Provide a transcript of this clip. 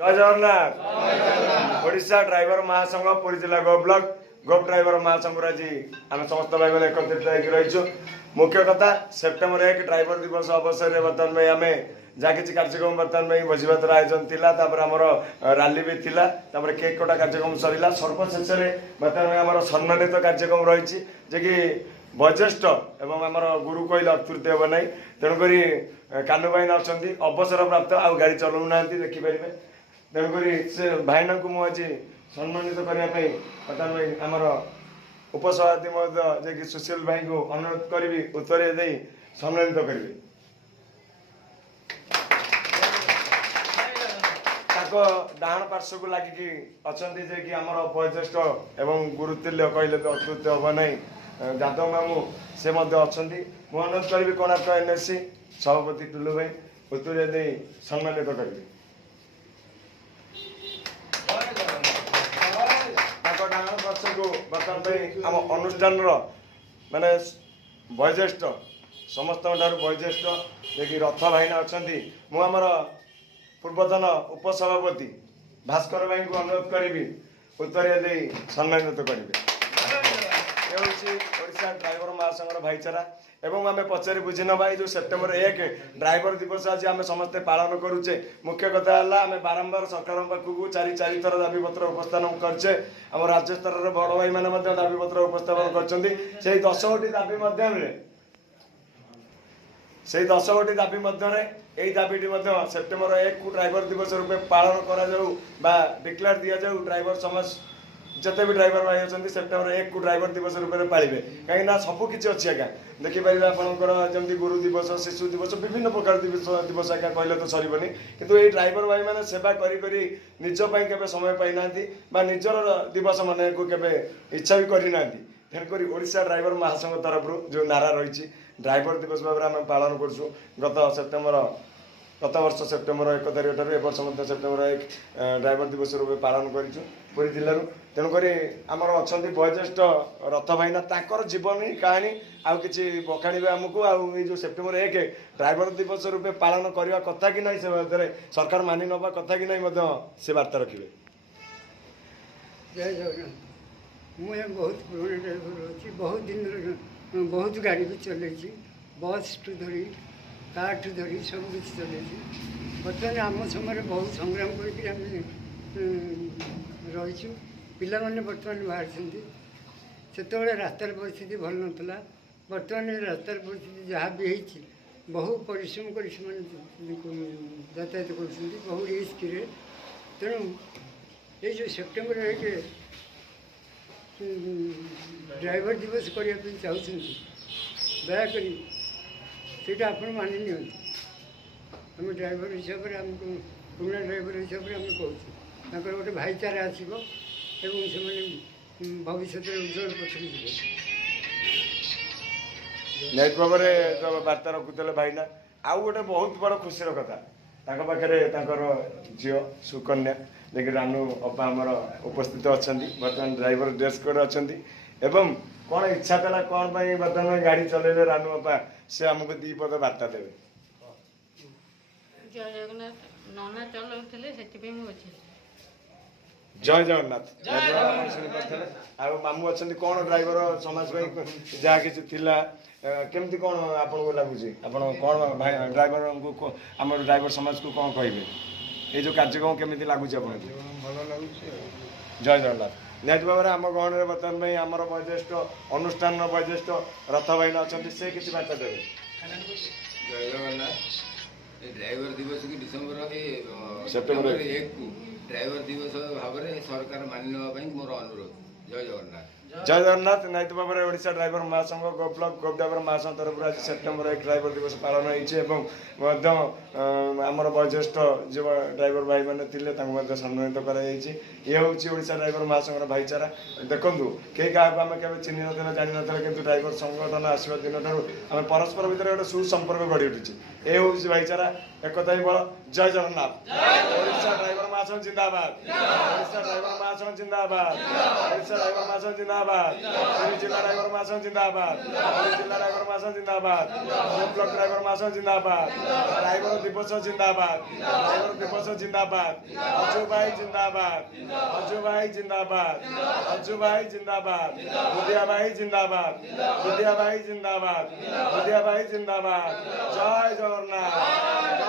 जय जगन्नाथ। ओडिशा ड्राइवर महासंघ पुरी जिला गो ब्लॉक गो ड्राइवर महासंघ आज आम समस्त भाई मैंने एकत्रित रही मुख्य कथा सेप्टेम्बर 1 ड्राइवर दिवस अवसर में बर्तमान में आम जहाँ किसी कार्यक्रम बर्तमान में भोजी भातर आयोजन थिला आमर राली भी थिला केक कटा कार्यक्रम सरला सर्वशेष बर्तमान में आम सम्मानित कार्यक्रम रही कि वयोज्येष्ठ एवं आमर गुरु कहले अत्युक्ति हे ना तेणुक कानू भाई अच्छा अवसर प्राप्त आउ गाड़ी चलाऊ ना देखिपारे तेणुक से भाईना को मुझे सम्मानित करने बर्तमान में आमर उपसभापति महोदय जे कि सुशील भाई को अनुरोध करी उत्तर दे सम्मानित करेंगे डाण पार्श्व को लगिकी अच्छा जे कि आमर वयोज्येष्ठ एवं गुरुतुल्य कहले तो अत्युक्ति हम ना जादव मामू से अच्छा मुझे अनुरोध करी कोणार्क एनएससी सभापति टुलू भाई उत्तर दे सम्मानित करेंगे डाण पार्श्व को बर्तमान आम अनुष्ठान माने वयोज्येष्ठ समस्त वयोज्येष्ठ जे कि रथ भाईना अच्छा मुझे पूर्वतन उपसभापति भास्कर भाई को अनुरोध करी उत्तर दे सम्मानित करेंगे ओडिशा ड्राइवर महासंघ भाईचारा एवं आम पचारि बुझी ना जो सेप्टेम्बर 1 ड्राइवर दिवस आज आम समस्ते पालन करुचे मुख्य कथा है आम बारंबार सरकार पाखक चारि थर दाबी पत्र उपस्थान करे आम राज्य स्तर में बड़ भाई मैंने दाबी पत्र उपस्थापन कर 10 गोटी दाबी से 10 गोटी दाबी यही दाबीटी सेप्टेम्बर 1 को ड्राइवर दिवस रूपे पालन करा डिक्लेयर दि जाऊ ड्राइवर समाज जिते भी ड्राइवर भाई अच्छा सेप्टेम्बर 1 को ड्राइवर दिवस रूप में पाले कहीं सबकि अच्छी आज्ञा देखिपारे आपंकर जमी गुरु दिवस शिशु दिवस विभिन्न प्रकार दिवस आज्ञा कहले तो सरबनी किंतु ये ड्राइवर भाई मैंने सेवा करी निजपाई के समय पाई निजर दिवस मन को इच्छा भी करना तेणुक ओडिशा ड्राइवर महासंघ तरफ जो नारा रही ड्राइवर दिवस भाव में आम पालन करूँ गत वर्ष सेप्टेम्बर 1 तारीख ठार वर्ष सेप्टेम्बर 1 ड्राइवर दिवस रूप पालन करी जिलूर तेणुक आमर अच्छा वयोज्येष्ठ रथ भाईना ताकर जीवनी कहानी आउ कि बखाणी आमको आउ सेप्टेम्बर 1 ड्राइवर दिवस रूप पालन करने कथा कि नहीं से सरकार मानि नवा कथा कि नहीं से वार्ता रखिए। जय जगन्नाथ। मुझे बहुत पुराना ड्राइवर अच्छी बहुत दिन बहुत गाड़ी भी चल बस टू धरी कार ठू धरी सब किसी चल बर्तमान आम समय बहुत संग्राम कर रहीचु पिला माने बर्तमान बाहर से रास्तार परिस्थिति भल ना बर्तमान रास्तार परिस्थिति जहाँ भी होती बहु परिश्रम कर यातायात कर बहु रिस्क तेणु ये जो सेप्टेम्बर 1 ड्राइवर दिवस करने चाहते दयाकोरी से आप मानि नि आम ड्राइवर हिसाब से आमको पुराना ड्राइवर हिसाब से आम कहूँ गोटे भाईचारा आसो से भविष्य उज्जवल पथरे निहत भाव में जो वार्ता रखुले भाईना आउ गोटे बहुत बड़ खुशी कथा पाखे झील सुकन्या जे रानू अपा आमर उपस्थित अच्छा बर्तमान ड्राइवर ड्रेस कोड अच्छा एवं कौन इच्छा था कौन बर्तमान गाड़ी चलेले रानू अपा से आमको दी पद वार्ता देवे। जय जगन्नाथ नना चलाउଥିଲେ ସେଥିପାଇଁ ମୁଁ ଅଛି। जय जगन्नाथ। आ मामू अच्छा कौन ड्राइवर समाज जहाँ कि केमती कौन आपको लगुच आप कौन भाई ड्राइवर को आम ड्राइवर समाज को कौन कहे ये जो कार्यक्रम केमी लगुच आप जय जगन्नाथ। निहत भाव में आम गहन में बर्तमान में आमर वयोज्येष्ठ अनुष्ठान वयोज्येष्ठ रथ भाईना अच्छा से किसी बार्ता देवे। जय जगन्नाथ। ड्राइवर दिवस की डिसेम्बर सेप्टेम्बर 1 को ड्राइवर दिवस भाव में सरकार मानि नापी मोर अनुरोध। जय जगन्नाथ। जय जगन्नाथ। निहत भाव में ओडिशा ड्राइवर महासंघ गो ब्लॉक गो ड्राइवर महासंघ तरफ आज सेप्टेम्बर 1 ड्राइवर दिवस पालन होमर वयोज्येष्ठ जो ड्राइवर भाई मैंने सम्मानित कर ये हूँ ओडिशा ड्राइवर महासंघ भाईचारा देखूँ कई क्या आम के चिन्ह ना जान ना कि ड्राइवर संगठन आसवा दिन ठार आम परस्पर भितर गोटे सुसंपर्क गढ़ी उठी ये हूँ भाईचारा एकता ही बल। जय जगन्नाथ। ओडिशा ड्राइवर महासंघ महासंघ जिंदाबाद ओडिशा ड्राइवर महासंघ जिंदाबाद ओडिशा ड्राइवर महासंघ जिंदाबाद पुरी जिला ड्राइवर महासंघ जिंदाबाद पुरी जिला ड्राइवर महासंघ जिंदाबाद ब्लॉक ड्राइवर महासंघ जिंदाबाद ड्राइवर दिवस जिंदाबाद ड्राइवर दिवस जिंदाबाद अजू भाई जिंदाबाद अजू भाई जिंदाबाद अजू भाई जिंदाबाद बुधिया भाई जिंदाबाद बुधिया भाई जिंदाबाद बुधिया भाई जिंदाबाद जय जगन्नाथ